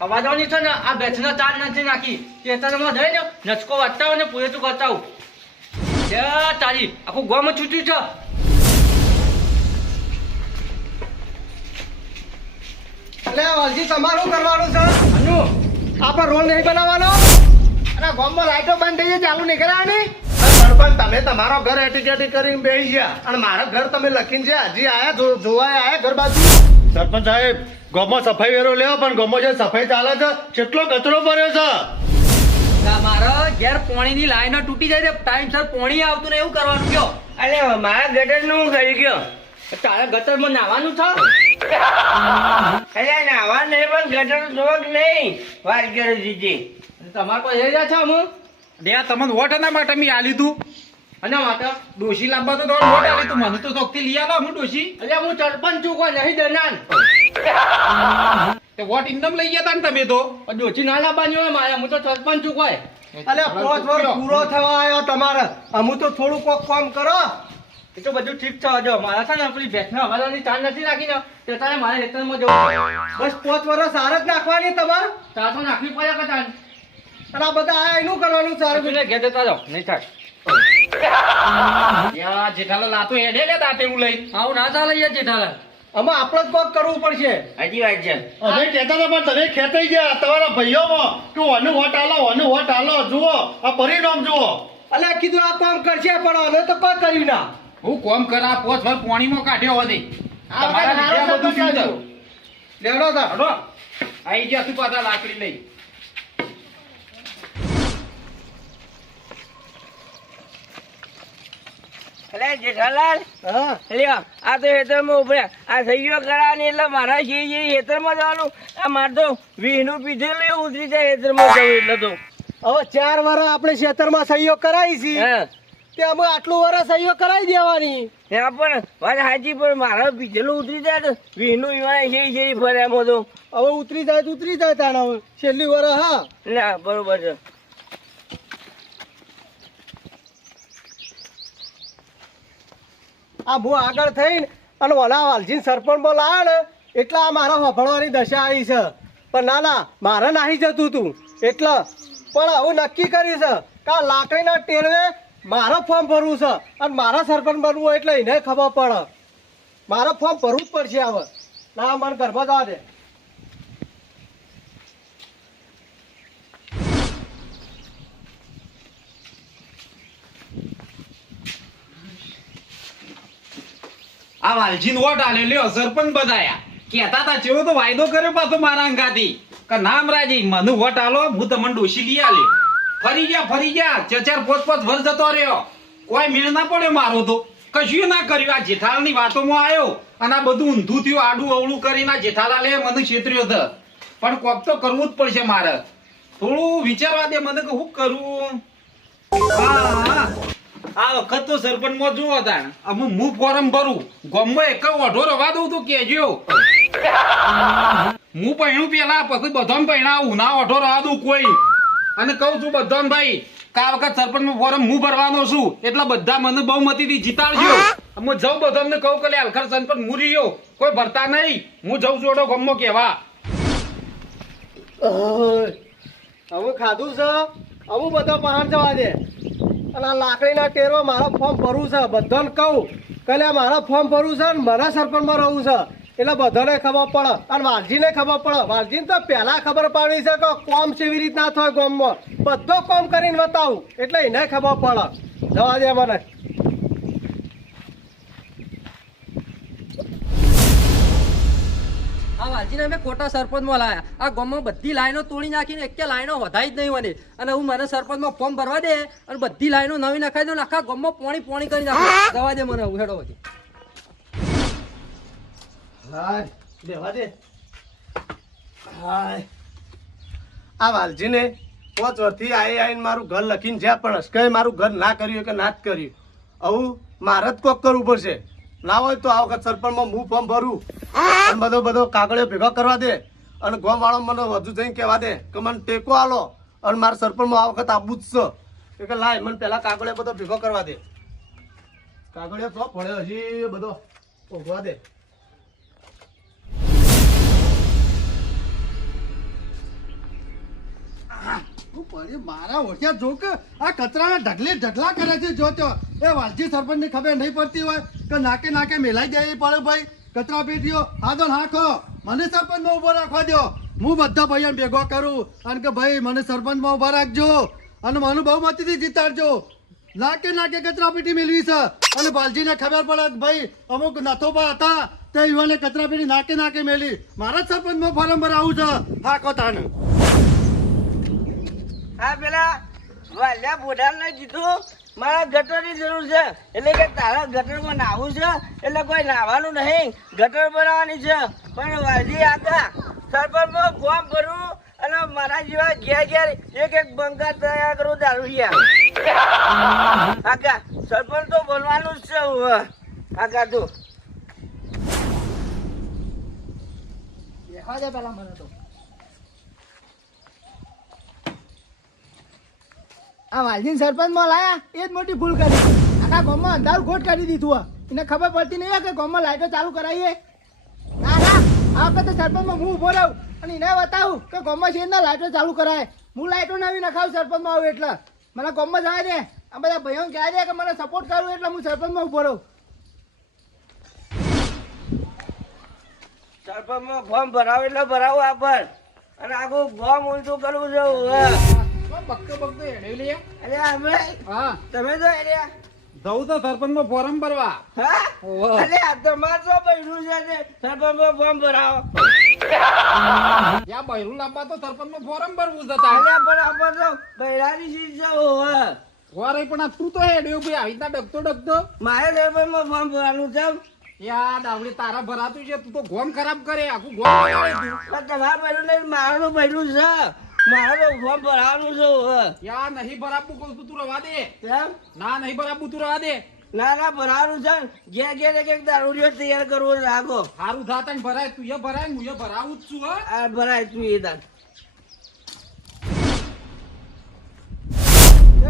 અવાજવાની છે ને આ બેચનો ચાર નથી નાખી. ચેતનમાં જઈ ને નચકો વાંચતા ને પૂરે તું કરતા એ તારી આખું ગોમ છૂટ્યું છે. એટલે વાલજી તમારું કરવાનું છે? અનુ આપણે રોલ નહીં બનાવવાનો? અને ગામમાં લાઈટો બંધ થઈ જાય ચાલુ નહીં કરાવવાની? પણ તમે તમારો ઘર એટી કરીને બેસી ગયા. અને મારા ઘર તમે લખીને છે હજી આયા જો- જોવા આયા ઘર બાજુ? સરપંચ સાહેબ ગામમાં સફાઈ વેરો લેવો પણ ગામમાં જે સફાઈ ચાલે છે કેટલો કચરો પડ્યો છે? મારા ઘેર પોણીની લાઈનો તૂટી જાય છે. ટાઈમસર પોણી આવતું ને એવું કરવાનું કયો? અરે મારા ગટરનું કરી ગયો? તારે ગટરમાં નાવાનું છે? અરે નાવા નહીં પણ ગટર જોક નહીં. વાત કરો જીજી તમારે કોઈ એરિયા છે હું દે તમને વોટ એના માટે મેં આ તું અને માટે ડોશી લાવવા તો તમારે આલી તું મને તો શોખથી લઈ આલો હું ડોશી. એટલે હું સરપંચ છું કોઈ નહીં દનાન તે વોટ ઇન્દમ લઈ ગયા તા ને તમે તો? ડોચી ના લાવવાની હોય મારે હું તો સરપંચ છું કોઈ. અલે પોચ વર્ષ પૂરો થવા આવ્યો તમારે. હું તો થોડું કોક કામ કરો. એ તો બધું ઠીક છે જો મારા છે ને આપણી ભેંસના હવાલાની ચાલ નથી રાખી ને તે તારે મારે ખેતરમાં જવું. બસ પોચ વર્ષ હાર જ નાખવાની તમારે. ચાર તો નાખવી પડે કે તાન અને આ બધા આ એનું કરવાનું સારું. ઘેર જતા જાઓ નહીં થાય. જેઠાલાલ આ તો હેડે લે દાંતેલું લઈ આવું ના ચાલે યાર જેઠાલાલ. આમાં આપણે જ કોક કરવું પડશે. હજી વાત છે. અમે કહેતા હતા પણ તમે ખેંચાઈ ગયા તમારા ભાઈઓમાં. કે ઓનું વોટ આલો ઓનું વોટ આલો જુઓ આ પરિણામ જુઓ. અલે કીધું આ કામ કરશે પણ હવે તો કોઈ કર્યું ના. હું કોમ કરા પોચ ભર પાણીમાં કાઢ્યો હોતે આ તમારા વખત હારો લીધે બધું સરપંચ થયું આવ્યો. લેવડો તા હડો. આઈ ગયા તું પાછા લાકડી લઈ? અરે જેઠાલાલ લ્યો આ તો હેતરમાં ઉભર્યા આ સહીઓ કરાવવાની એટલે મારા જે જે હેતરમાં જવાનું આ મારે તો વીનું પીધેલું એ ઉતરી જાય હેતરમાં જવું એટલે તો. હવે ચાર વર્ષ આપણે ખેતરમાં સહયોગ કરાવી છે. હા. તે અમે આટલું વર્ષ સહયોગ કરાવી દેવાની. ત્યાં પણ વાત સાચી પણ મારા પીધેલું ઉતરી જાય તો વીનું ઈવાય છે છે ફર્યામાં તો. હવે ઉતરી જાય તો ઉતરી જાય તાણ હવે. છેલ્લી વર્ષ હા. ના બરોબર છે. આ હું આગળ થઈને અને ઓલા વાલજીને સરપંચ બોલાવે ને, એટલે આ મારા વફળવાની દશા આવી છે. પણ ના ના, મારે નાહી જતું તું. એટલે, પણ હવે નક્કી કર્યું છે કે આ લાકડીના ટેરવે મારે ફોર્મ ભરવું છે. અને મારા સરપંચ બનવું એટલે એને ખબર પડે. મારે ફોર્મ ભરવું જ પડશે હવે. ના, મને ગરબા જવા દે. આ વાલજીન વોટ લ્યો સરપંચ બધાયા. કેતા તા ચેવો તો વાયદો કર્યો પાછો મારા અંગાથી. કે નામ રાજી મને વોટ આલો, હું તમને ડોશી લઈ આલ્યો. ફરી ગયા ફરી ગયા. ચચાર પોત પોચ વર જતો રહ્યો. કોઈ મેળ ના પડ્યો મારો તો. કશું ના કર્યું. આ જેઠાલાલની વાતોમાં આવ્યો અને આ બધું ઊંધું થયું. આડું અવળું કરીને આ જેઠાલાલે મને છેતર્યો હતો. પણ કોક તો કરવું જ પડશે મારે. થોડું વિચારવા દે, મને કે હું કરું? હા હા. આ વખત તો સરપંચમાં જુઓ તાણ અમે હું ફોરમ ભરું ગમે એક ઓઢો રવા દઉં તો કેજો હું પહેણું પેલા પછી બધાને પહેણાવું. ના ઓઢો રવા દઉં કોઈ. અને કહું છું બધાને, ભાઈ કા વખત સરપંચ ફોરમ હું ભરવાનો છું. એટલે બધા મને બહુમતીથી જીતાડજો. હું જઉં બધાને કહું કે, લે, હલખર સરપંચ, હું રહ્યો. કોઈ ભરતા નહીં. હું જઉં છું ઓઢો ગમો કેવા હવે ખાધું છે? હવે બધા બહાર જવા દે. અને આ લાકડીના ટેરો મારા ફોર્મ ભરવું છે. બધાને કહું કે મારા ફોર્મ ભરવું છે ને મારા સરપંચમાં રહું છે. એટલે બધાને ખબર પડે. અને વાલજીને ખબર પડે. વાલજીને તો પહેલાં ખબર પાડી છે કે કોમ કેવી રીતના થાય ગામમાં. બધો કોમ કરીને બતાવું. એટલે એને ખબર પડે. જવા દે મને. આ વાલજીને અમે ખોટા સરપંચમાં લાયા. આ ગામમાં બધી લાઈનો તોડી નાખીને એક લાઈનો વધાઈ જ નહીં મને. અને હું મને સરપંચમાં ફોર્મ ભરવા દે અને બધી લાઈનો નવી નખાઈ દઉં આખા ગામમાં પોણી પોણી કરી નાખું. જવા દે મને ઉહેડો હાય દેવા દે. હાય. આ વાલજીને પાંચ વર્ષથી આઈ આવીને મારું ઘર લખીને જ્યાં પણ હસકાએ મારું ઘર ના કર્યું કે ના જ કર્યું. આવું મારે જ કોક કરવું પડશે. ના હોય તો આ વખત સરપંચમાં હું ફોર્મ ભરું. બધો બધો કાગળિયો ભેગા કરવા દે. અને ગોમ વાળો મને વધુ જઈને કહેવા દે કે મને ટેકો આલો અને મારે સરપંચમાં આ વખત આવવું જ છે કે લાય, મને પહેલાં કાગળિયો બધો ભેગો કરવા દે. કાગળિયો તો પડ્યો હજી બધો ભોગવા દે. પડતી હોય કે નાકે નાકે મેલાઈ જાય કચરા પેટીઓ હાથો નાખો. મને સરપંચમાં ઊભો રાખવા દો હું બધા ભાઈઓને ભેગો કરું અને કે ભાઈ મને સરપંચમાં ઊભા રાખજો અને મને બહુમતીથી જીતાડજો. નાકે નાકે કચરા પેટી મેળવી છે. અને બાલજીને ખબર પડે ભાઈ, અમુક નથોબા હતા તે યુવાને કચરા પેટી નાકે નાકે મેલી. મારા સરપંચ સરપંચમાં ફોરમ ભરાવું છે. હા કોતાને હા, પેલા વાલ્યા બોઢાને કીધું, મારા ગટરની જરૂર છે. એટલે કે તારા ગટરમાં નાહવું છે? એટલે કોઈ નાહવાનું નહીં. ગટર બનાવવાની છે. પણ વાલજી આકા સરપંચમાં ફોર્મ ભરું અને મારા જેવા ઘેર ઘેર એક એક બંકા તૈયાર કરું દારૂડિયા આકા સરપંચ તો બોલવાનું જ છે હવે. આગા તું. આ વાલજીન સરપંચમાં લાયા, એ જ મોટી ભૂલ કરી આખા ગામમાં અંધારું ખોટ કરી દીધું એને ખબર પડતી નહીં કે ગામમાં લાઈટો ચાલુ કરાવીએ ના ના, આ વખતે સરપંચમાં હું ઊભો રહું અને એને બતાવું કે ગામમાં શેરના લાઈટો ચાલુ કરાય. હું લાઈટો નવી નખાવું સરપંચમાં આવું એટલે. મને ગામમાં જવા દે. આ બધા ભાઈઓ કહે છે કે મને સપોર્ટ કરું એટલે હું સરપંચમાં ઊભો રહું. સરપંચમાં ફોર્મ ભરાવો એટલે ભરાવો આ પર. અને આખું ફોર્મ ઊંચું કરવું છે હવે. બગતો બગતો લે. અરે અમે હા. તમે તો અરે જવું તો સરપંચમાં ફોરમ ભરવા. અરે તમારે તો બૈરું છે ને સરપંચમાં ફોર્મ ભરાવો. યા બૈરું લાંબા તો સરપંચમાં ફોરમ ભરવું છે તારે. પણ આપણે તો બૈરાની ચીજ છે હવે ફોરે પણ આ તું તો હેડ્યો ભાઈ આવી રીતના ડગતો ડગતો. મારે સરપંચમાં ફોર્મ ભરવાનું છે ડાવડી તારા ભરાતું છે તું તો ગોમ ખરાબ કરે આખું ગોમ તમારા બૈરું ને મારું તો છે. મારે તો ફોર્મ ભરાવાનું છે હવે. નહીં ભરાવું કહું છું તું રવા દે. કેમ? ના નહીં ભરાવું તું રવા દે. ના ના ભરાવાનું છે ઘેર ઘેર એક એક દારૂડિયો તૈયાર કરવો છે આગો. થા તને ભરાય તું એ ભરાય હું એ ભરાવું જ છું હો. ભરાય તું એ દાન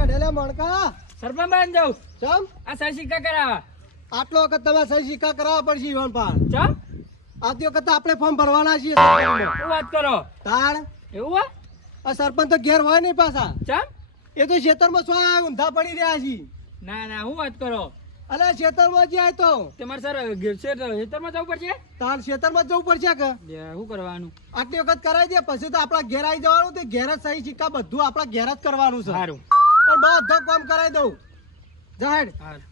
ડેલે મણકા. સરપંચ બન જાઉં. ચમ? આ સર સિક્કા કરાવા. આટલો વખત તમે સહી સિક્કા કરાવવા પડશે ઈવન પાન ચમ? વખત આપણે ફોર્મ ભરવાના છીએ. વાત કરો? તાણ? એવું? આ સરપંચ તો ઘેર હોય નહીં પાછા. ચમ? એ તો ખેતરમાં શું આ ઊંધા પડી રહ્યા છે. ના ના હું વાત કરો? અલે ખેતરમાં જાય તો તમારે સર ખેતરમાં જવું પડશે? તાર ખેતરમાં જવું પડશે કે? શું કરવાનું? આટલી વખત કરાવી દે પછી તો આપણા ઘેર આવી જવાનું તે ઘેર જ સહી સિક્કા બધું આપણા ઘેર જ કરવાનું છે. સારું પણ બધો કામ કરાવી દઉં. જાહેર સારું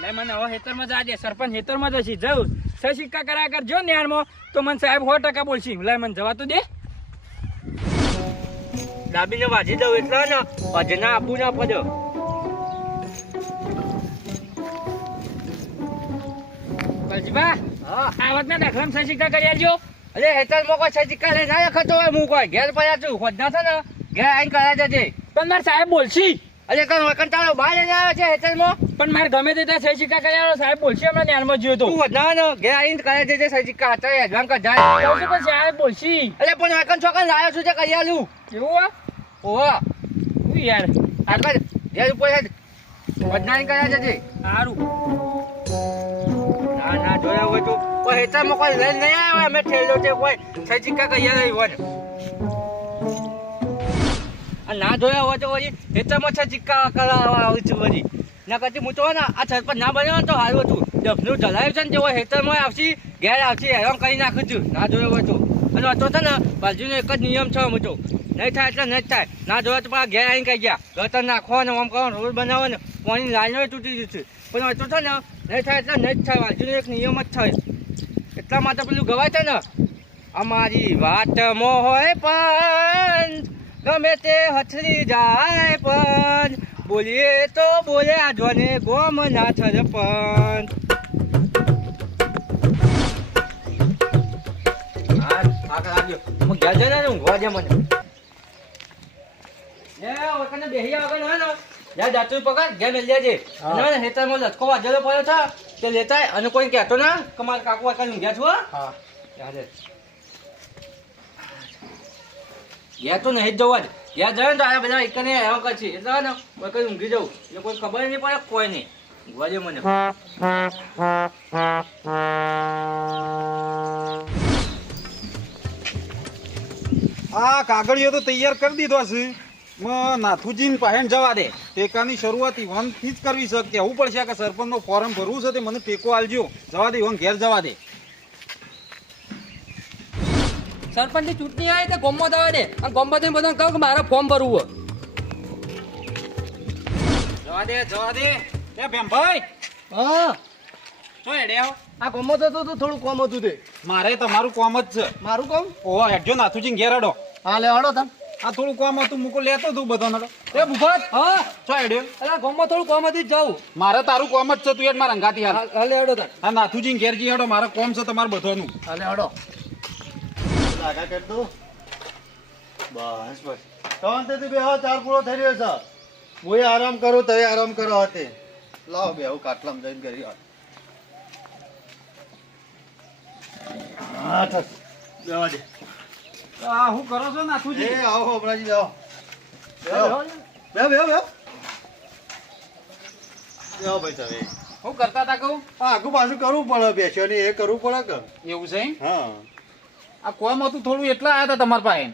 લે મને હવે હેતરમાં જા દે સરપંચ હેતરમાં જશે જવું સહી સિક્કા કરા. કરજો ન્યાણમાં તો મને સાહેબ સો ટકા બોલશી. લે મને જવા તો દે. દાબીને વાજી દઉં એટલે ને ભજના આપું ના પડ્યો બલજીભા આ વખતના દાખલામાં સહી સિક્કા કરી આલજો. અરે હેતરમાં કોઈ સચિકા લઈ ના ખતો હું કોઈ ઘેર પડ્યા છું. ખોદના છે ને ઘેર આવીને કરાવી દેજે. પણ સાહેબ બોલશી. અરે કઈ કંટાળો બહાર લઈને આવે છે હેતર પણ મારે ગમે તે ત્યાં સહી કર્યા કરી સાહેબ બોલશે હમણાં ધ્યાનમાં જોયો તો. તું ના ના ઘેર આવીને કરે છે સચિકા હતા એડવાન કર જાય. કહું છું પણ સાહેબ બોલશી. અરે પણ વાકન છોકરા લાવ્યો છું તે કરી આલું. એવું હે? ઓહો. શું યાર? આગળ ઘેર ઉપર હેડ. વધનાની છે સારું. ના ના જોયા હોય તો. કોઈ કોઈ લઈને નહીં આવ્યો? અમે ઠેલો છે કોઈ સચિકા કહ્યા રહી હોય ને જોયા હોય તો વળી હેતરમાં ચિક્કા કરાવવા આવું છું પછી. ના પછી હું તો ને આ સરપંચ ના બન્યો તો સારું હતું. ડબનું જલાયું છે ને જેવો હેતરમાં આવશી ઘેર આવશી હેરાન કરી નાખું છું. ના જોયો હોય તો. અને હતો છે ને બાજુનો એક જ નિયમ છે હું નહીં થાય એટલે નહીં થાય. ના જોયા તો પણ ઘેર આવીને કહી ગયા. ગતર નાખો ને આમ કરો રોડ બનાવો ને પાણી લાઈનો તૂટી જશે પણ હતો છે ને નહીં થાય એટલે નહીં થાય. બાજુનો એક નિયમ જ થાય. એટલા માટે પેલું ગવાય છે ને, અમારી વાત હોય પણ ગમે તે હથરી જાય પણ. બોલીએ તો બોલ્યા જોને ગોમ ના સરપંચ લેતા અને કોઈ કેતો ના કમાલ કાકુ ઊંઘ્યા છું હા. ઘેર તો નહીં જ જવા જ ઘેર જાય ને તો આ બધા એકને હેરાન છે. એટલે ને કોઈ કઈ ઊંઘી જવું. એટલે કોઈ ખબર નહીં પડે, કોઈ નહીં. ઊંઘવા દે મને. આ કાગળિયો તો તૈયાર કરી દીધો છે. નાથુજીને પહેન જવા દે. ટેકાની શરૂઆત ઈવનથી જ કરવી છે. કહેવું પડશે કે સરપંચનો ફોર્મ ભરવું છે તે મને ટેકો આલજો જવા દે, ઈવન ઘેર જવા દે. સરપંચની ચૂંટણી આવી તો ગોમમાં જવા દે. અને ગોમમાં જઈને બધાને કહું કે મારે ફોર્મ ભરવું જવા દે જવા દે. એ ભેમભાઈ હા. તો એડે આવ આ કોમો તો તો થોડું કોમ હતું તે. મારે તમારું કોમ જ છે. મારું કોમ? ઓહો હેડજો નાથુજી ઘેર હડો. હા લે હળો તમ. આ થોડું કોમ હતું મૂકો લેતો તું બધો નડો એ ભૂખત હા શું હેડ્યો અલા ગોમમાં થોડું કોમ હતી જ જાઉં. મારે તારું કોમ જ છે તું એટ મારા અંગાતી હાલ. હા, હાલે હેડો તાર. આ નાથુજી ઘેર જી હડો મારે કોમ છે તમારે બધાનું. હા લે હળો કરી દો બસ બસ. શાંતિથી બે ચાર પૂરો થઈ રહ્યો છે. હું આરામ કરું તમે આરામ કરો હતી લાવો હું કાટલામાં જઈને કરી હા થસ બેવા દે. આ હું કરો છો એ નાથુજી આવો હમણાંજી જાઓ બે બે બે બેહો ભાઈ તમે. હું કરતા હતા કહું? આગુ પાછું કરવું પડે બેસ્યો ને એ કરવું પડે કે. એવું છે હા. આ કોમ હતું થોડું એટલા આવ્યા હતા તમારા પાસે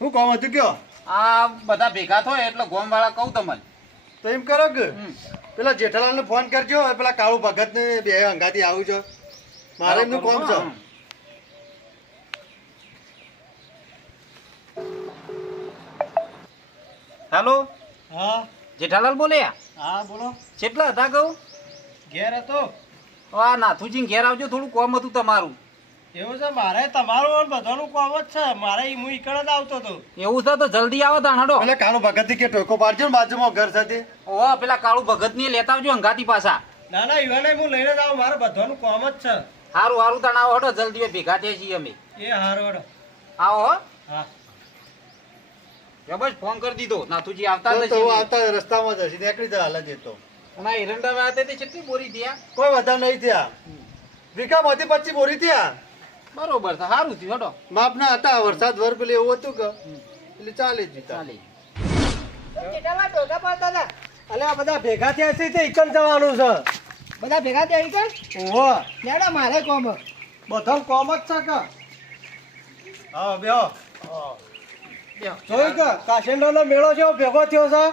શું કોમ હતું કયો? આ બધા ભેગા થાય એટલે ગોમ વાળા કહું તમને. તો એમ કરો કે પેલા જેઠાલાલ ને ફોન કરજો પેલા કાળુ ભગત ને બે અંગાથી આવું છો. મારે એમનું કોમ છે. હેલો? હા. જેઠાલાલ બોલે હા બોલો. કેટલા હતા કહું? ઘેર હતો. આ નાથુજી ઘેર આવજો થોડું કોમ હતું તમારું. એવું છે મારે તમારું બધાનું કોમ જ છે. મારે હું ઈકડ જ આવતો હતો. એવું છે તો જલ્દી આવો તા એટલે પેલા કાળુ ભગતથી કે ટોકો પાડજો ને બાજુમાં ઘર સાથે ઓહ પેલા કાળુ ભગતની લેતા આવજો અંગાતી પાછા. ના ના ઈવાને હું લઈને જ આવું. મારે બધાનું કોમ જ છે. હારું હારું તાણ આવો હડો જલ્દી ભેગા થઈએ છીએ અમે. એ હારું હારો આવો હા. બસ ફોન કરી દીધો. નાથુજી આવતા નથી આવતા રસ્તામાં જ હશે. નીકળી જાય હાલ જ તો. આ એરંડા વાતે તે કેટલી બોરી થયા? કોઈ વધારે નહીં થયા. વીઘામાંથી પછી બોરી થયા. બરોબર છે સારું થયું હડો. માપના હતા વરસાદ વર પેલું એવું હતું કે એટલે ચાલે જ ચાલે. અલે આ બધા ભેગા થયા છે તે ઈકડ જવાનું છે. બધા ભેગા થયા ઈ ઓહો. લેડો મારે કોમ બધા કોમ જ છે કે? હા બેહો. જોયું કે કાશેન્દ્ર નો મેળો છે ભેગો થયો છે?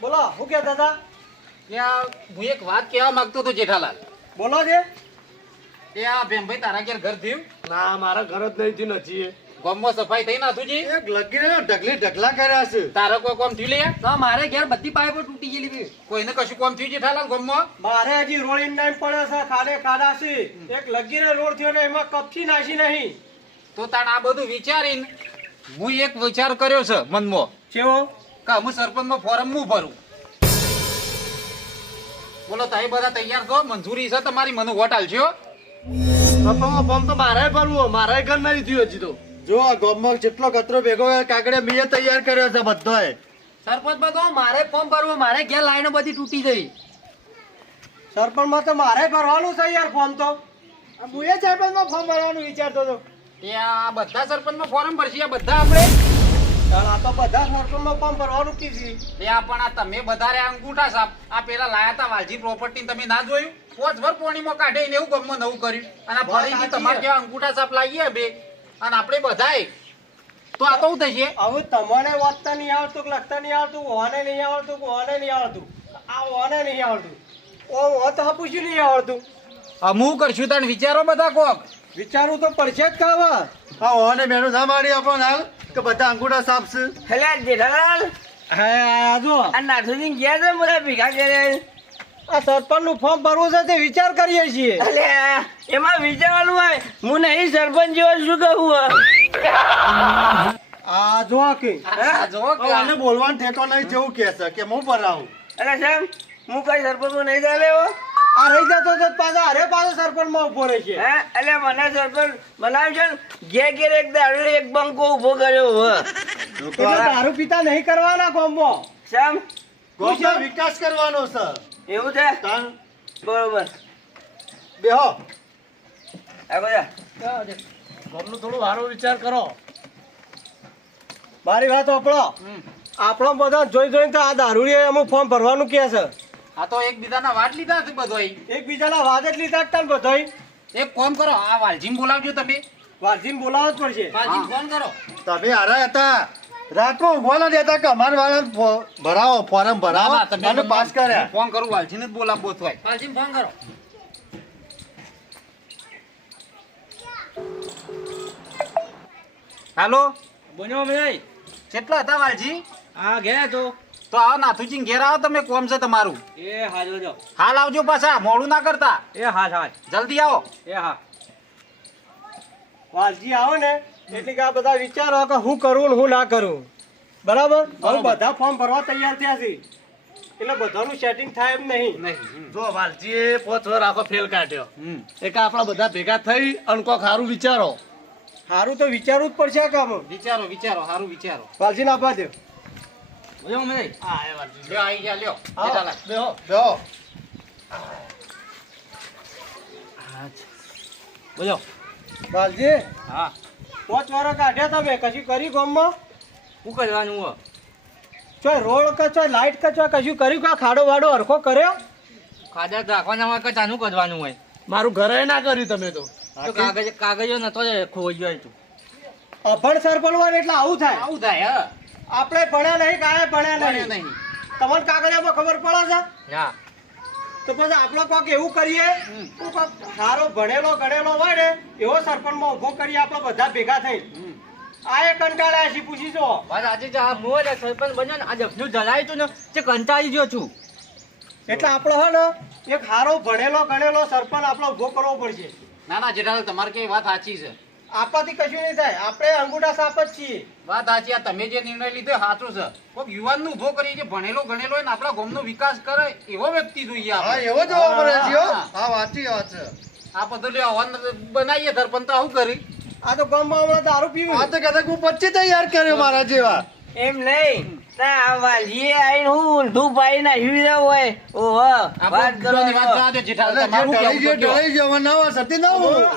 બોલો શું કે દાદા ત્યાં હું એક વાત કહેવા માંગતો હતો જેઠાલાલ. બોલો છે એ આ ભેમભાઈ તારા ઘેર ઘર થયું? ના મારા ઘર જ નહીં થયું નથી ગોમમાં સફાઈ થઈ ના તુજી એક લગી રહ્યો ઢગલી ઢગલા કર્યા છે. તારા કોઈ કોમ થયું લે ના મારે ઘેર બધી પાઇપો તૂટી ગયેલી બી કોઈને કશું કોમ થયું છે જેઠાલાલ ગોમમાં? મારે હજી રોડ નામ પડે છે ખાડે ખાડા છે. એક લગીને રોડ થયો ને એમાં કપચી નાસી નહીં. તો તાણ આ બધું વિચારીને હું એક વિચાર કર્યો છે મનમાં. કેવો? કે હું સરપંચમાં ફોરમ હું ભરું? બોલો તમે બધા તૈયાર છો? મંજૂરી છે તમારી? મને વોટ આલજો. પપ્પામાં ફોર્મ તો મારે ભરવું મારે ઘર નહીં થયું હજી તો. જો આ ગામમાં જેટલો કચરો ભેગો કાગડે મેં તૈયાર કર્યો છે બધોય. સરપંચમાં તો મારે ફોર્મ ભરવો મારે ઘેર લાઈનો બધી તૂટી ગઈ. સરપંચમાં તો મારે ભરવાનું છે યાર ફોર્મ તો. હું એ સરપંચમાં ફોર્મ ભરવાનું વિચારતો હતો. આ બધા સરપંચમાં ફોર્મ ભરશે આ બધા આપણે આ તો બધા સરપંચમાં ફોર્મ ભરવાનું કીધી એ આ પણ આ તમે વધારે અંગૂઠા સાપ આ પેલા લાયા હતા વાલજી પ્રોપર્ટી તમે ના જોયું? પોચ ભર પોણીમાં કાઢે ને એવું ગમમાં નવું કર્યું. અને ફરીથી તમારે. અંગૂઠા સાપ લાવીએ બે. અને આપણે બધાએ. તો આ તો શું થશે? હવે તમને વાંચતા નહીં આવડતું લખતા નહીં આવડતું ઓને નહીં આવડતું ઓને નહીં આવડતું? આ ઓને નહીં આવડતું. ઓ ઓ તો પૂછ્યું નહીં આવડતું? અમુક કરશું તને વિચારો બધા કોક. વિચારવું તો પડશે જ કાવા હા ઓને મેનું ના મારી આપણો હાલ કે બધા અંગૂઠા સાફ છે. હેલા જેઠાલાલ હે આ જો. આ નાથુજી ગયા છે બધા ભીખા કરે. આ સરપંચનું ફોર્મ ભરવું છે તે વિચાર કરીએ છીએ. એટલે એમાં વિચારવાનું હોય. હું નહીં સરપંચ જેવો શું કહું આ જો કે. આ જો કે. આને બોલવાનું ઠેકો નહીં જેવું કે છે કે હું ભરાવું. એટલે સાહેબ હું કઈ સરપંચ નહીં ચાલે હો? આ રહી જતો તો પાછો અરે પાછો સરપંચમાં ઊભો રહે છે હે એટલે મને સરપંચ બનાવ્યું છે ને ઘેર ઘેર એક દારૂ એક બંકો ઊભો કર્યો હો. એટલે દારૂ પીતા નહીં કરવાના ગામમાં? સાહેબ ગામનો વિકાસ કરવાનો છે. એવું છે? બરોબર. બેહો આ બધા. ગામનું થોડો સારો વિચાર કરો. મારી વાત આપણો. આપણો બધા જોઈ જોઈને તો આ દારૂડી અમુક ફોર્મ ભરવાનું કે છે. આ તો એકબીજાના વાટ લીધા છે બધોય. એકબીજાના વાદ જ લીધા જ તને બધોય. એક કોમ કરો આ વાલજીમ બોલાવજો તમે. વાલજીમ બોલાવવો જ પડશે. વાલજીમ ફોન કરો. તમે આરા હતા. રાતમાં ઊંઘવાના દેતા કે અમારા વાળા ભરાવો ફોરમ ભરાવો. ના, ના, તમે પાસ કર્યા. ફોન કરું વાલજીને જ બોલાવો જ વાલજીમ ફોન કરો. હાલો? બોલો ભાઈ કેટલા હતા વાલજી? હા ગયા તો. તો આવો નાથુજી ઘેર આવો તમે કોમ છે તમારું. એ હા જો હાલ આવજો પાછા મોડું ના કરતા. એ હા હા. જલ્દી આવો. એ હા. વાલજી આવો ને એટલે કે આ બધા વિચારો કે હું કરું ને હું ના કરું. બરાબર? હવે બધા ફોર્મ ભરવા તૈયાર થયા છે. એટલે બધાનું સેટિંગ થાય એમ નહીં. નહીં. જો વાલજીએ પોચ વર આખો ફેલ કાઢ્યો. હમ. એક આપણા બધા ભેગા થઈ અને કોક સારું વિચારો. સારું તો વિચારવું જ પડશે આ કામ. વિચારો વિચારો સારું વિચારો. વાલજીને આપવા દો. લ્યો ગયા લ્યો. બેહો, બેહો. બોલો. વાલજી હા. પોચ વર કાઢ્યા તમે કશું કરી ગામમાં? શું કરવાનું હો? ચો રોડ કે કે ચોય કશું કર્યું? કે ખાડો વાડો હરખો કર્યો? ખાધા રાખવાના હોય કે ચાનું કરવાનું હોય? મારું ઘરે ના કર્યું તમે તો. કાગજ કાગજો કાગળિયો નતો ખોવાઈ ખોઈ ગયો તું. અભણ સરપંચ એટલે આવું થાય. આવું થાય હા. આપણે ભણ્યા નહીં કાંઈ ભણ્યા નહીં. નહીં. તમને કાગળિયામાં ખબર પડે છે? હા તો પછી આપણે કોક એવું કરીએ તો કોક સારો ભણેલો ગણેલો હોય ને એવો સરપંચમાં ઊભો કરીએ આપણે બધા ભેગા થઈ. હમ. આ એ કંટાળ્યા છે પૂછી જો આજે જ આ મોર સરપંચ બન્યો ને આ જફનું જલાયું તું ને તે કંટાળી ગયો છું. એટલે આપણે હે ને એક સારો ભણેલો ગણેલો સરપંચ આપણે ઊભો કરવો પડશે. ના ના જેઠાલાલ તમારે કઈ વાત સાચી છે. આપવાથી કશું નહીં થાય. આપણે અંગૂઠા સાપ જ છીએ. વાત સાચી આ તમે જે નિર્ણય લીધો સાચું છે. કોઈક યુવાનનું ઊભો કરી જે ભણેલો ગણેલો હોય ને આપણા ગામનો વિકાસ કરે એવો વ્યક્તિ જોઈએ હા એવો જોવા મળે છે હા. વાંચી વાત છે. આ પદ્ધતિ લ્યો હવન બનાવીએ ધરપંત આવું કરી. આ તો ગામમાં હમણાં દારૂ પીવું આ તો કદાચ હું પચી તૈયાર કર્યો મારા જેવા. એમ નહીં. તા વાલીએ આઈને હું ઊંધું પાઈ નાખ્યું છે હોય. ઓહો વાત કરો વાત દો તમારું કેવું સતી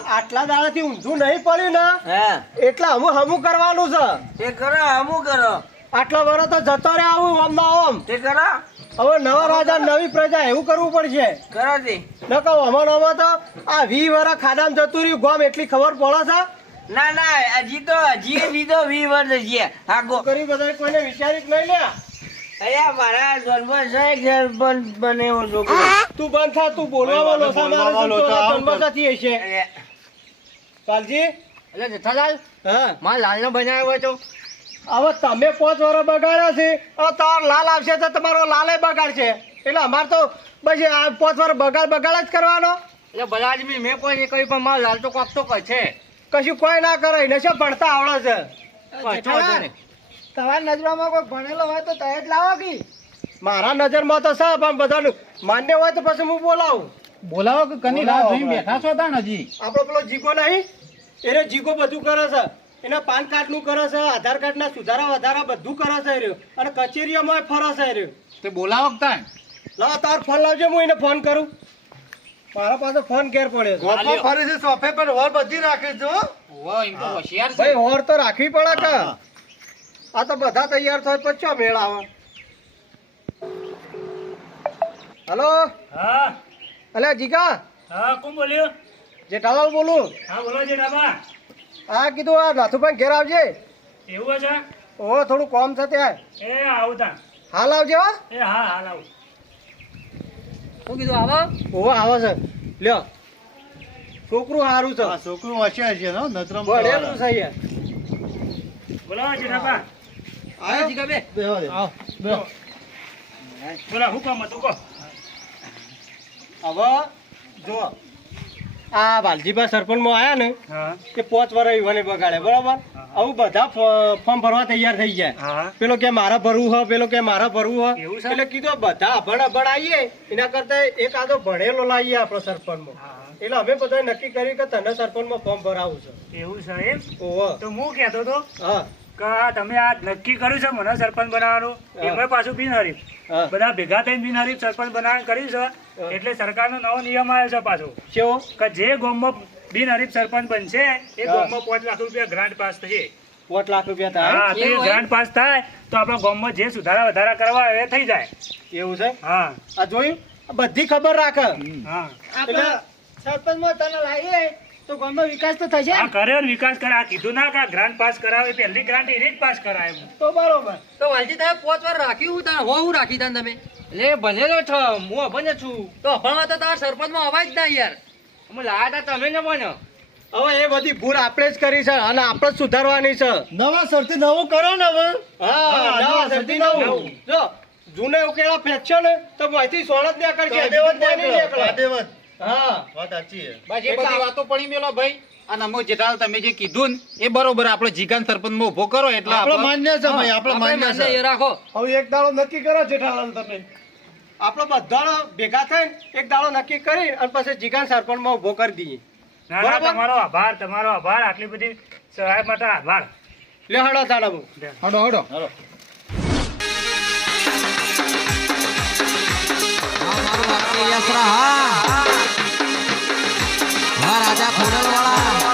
આટલા દાડાથી ઊંધું નહીં પડ્યું ને? હા. એટલે હમું હમું કરવાનું છે. એ કરો હમુ કરો. આટલા વર્ષ તો જતો રહે આવું ઓમ ના ઓમ તે કરો. હવે નવા રાજા નવી પ્રજા એવું કરવું પડશે. કરો તે ન કહો અમાર તો આ વી વરા ખાડામાં જતું રહ્યું ગોમ એટલી ખબર પડે છે? ના ના હજી તો હજી લીધો વી વર્ષ છે. આગો કરી બધા કોઈને વિચારી લઈ લે? અયા મારા જન્મ છે એક બને એવો છોકરો. તું બંધ થા તું બોલવા છે મારે બોલવા શું વાળો તો જન્મ નથી હશે? કાલજી? એટલે જેઠાલાલ હા. મારા લાલનો બનાવ્યો હોય તો. હવે તમે પાંચ વર્ષ બગાડ્યા છે તાર તમારો લાલ આવશે તો તમારો લાલે બગાડશે. એટલે અમારે તો બસ આ પાંચ વર્ષ બગાડ બગાડ જ કરવાનો. એટલે બધા જ બી મેં કોઈ નહીં કહ્યું પણ મારો લાલ તો કોક તો કહે છે. કશું કોઈ ના કરે એને શું ભણતા આવડે છે. નહીં. નજરમાં કોઈ ભણેલો હોય તો તય જ લાવો કે? મારા નજરમાં તો સા પણ બધાનું માન્ય હોય તો પછી હું બોલાવું. બોલાવો કે કની રાહ જોઈને બેઠા છો તાણ હજી? આપણો પેલો જીગો નહીં? એને જીગો બધું કરે છે. એના પાન કાર્ડનું કરે છે આધાર કાર્ડના સુધારા વધારા બધું કરે છે રહ્યો. અને કચેરીઓમાં ફરે છે રહ્યો. તે બોલાવો કે તાણ લાવ તાર ફોન લાવજો હું એને ફોન કરું. મારા પાસે ફોન કેર પડે છે. ફરી છે સોફે પર હોર બધી રાખી છે હો. એમ તો હોશિયાર છે. ભાઈ હોર તો રાખવી પડે કે? આ તો બધા તૈયાર થાય પછી ચો મેળ આવે. હલો? હા. અલે જીગા? હા કોણ બોલ્યો? જેઠાલાલ બોલું. હા બોલો જેઠાબા આ હા કીધું આ નાથુભાઈ ઘેર આવજે. એવું છે? ઓ થોડું કોમ છે ત્યાં. એ આવું તા હાલ આવજે હા. એ હા હાલ આવું. શું કીધું આવો. ઓહો આવે છે. લ્યો. છોકરું સારું છે. છોકરું હોશિયાર છે હો, નજરમાં ભણેલું છે યાર બોલો છે ડાબા જીગા બે. બેહો દે. બેહો. બોલો હું કામ હતું કહો. હવે જો આ વાલજીભાઈ સરપંચમાં આયા ને તે પાંચ વર્ષ યુવાને બગાડે બરાબર? આવું બધા ફોર્મ ભરવા તૈયાર થઈ જાય. હા. પેલો કે મારે ભરવું હોય પેલો કે મારે ભરવું છે? એટલે કીધું બધા અભણ અભણ આવીએ એના કરતા એક આદો ભણેલો લાવીએ આપણે સરપંચમાં. હા. એટલે અમે બધા નક્કી કર્યું કે તને સરપંચમાં ફોર્મ ભરાવું છે. એવું છે ઓહો. તો હું કહેતો હતો હા. કે તમે આ નક્કી કર્યું છે મને સરપંચ બનાવવાનું? હા. એમાં પાછું બિન હરીફ. બધા ભેગા થઈને બિનહરીફ સરપંચ બનાવવાનું કર્યું છે. એટલે સરકારનો નવો નિયમ આવ્યો છે પાછો. કેવો? કે જે ગામમાં બિનહરીફ સરપંચ બનશે એ. ગામમાં પાંચ લાખ રૂપિયા ગ્રાન્ટ પાસ થશે. પોત લાખ રૂપિયા થાય? હા તો ગ્રાન્ટ પાસ થાય તો આપણા ગામમાં જે સુધારા વધારા કરવા એ થઈ જાય. એવું છે? હા. આ જોયું? બધી ખબર રાખે. હા. એટલે સરપંચમાં તને લાવીએ તો તો ગામનો વિકાસ તો થશે? હા? કર્યો ને વિકાસ કરે. આ કીધું ના કે ગ્રાન્ટ પાસ કરાવે પહેલી ગ્રાન્ટ એ જ પાસ કરાવે તો બરોબર. તો વાલજી તમે પોચ વાર રાખ્યું હું તાણે હો હું રાખી તને તમે? એટલે બનેલો છો હું અભણ છું. તો અભણમાં તો તારા સરપંચમાં અવાજ ના યાર. અમે લાયા તા તમે ને? પણ હવે એ બધી ભૂલ આપણે જ કરી છે અને આપણે જ સુધારવાની છે. નવા સરથી નવું કરો ને હવે. હા નવા સરથી નવું. જો જૂને ઉકેલા ફેંકશો ને તો સોળ જ નીકળે. કાદેવત. હા. વાત સાચી છે. બસ એ બધી વાતો પડી મેલો ભાઈ. અને અમે જેઠાલ તમે જે કીધું ને એ બરોબર આપડે જીગાન સરપંચમાં ઊભો કરો એટલે આપણે માન્ય છે ભાઈ આપણે માન્ય છે. એ રાખો. હવે એક દાડો નક્કી કરો જેઠાલાલ તમે. આપણે બધા ભેગા થઈ એક દાડો નક્કી કરી અને પછી જીગાન સરપંચમાં ઊભો કરી દઈએ. તમારો આભાર તમારો આભાર. આટલી બધી સહાય માટે આભાર. લે હડો તાડા હડો હડો. રાજા ખોડલવાળા.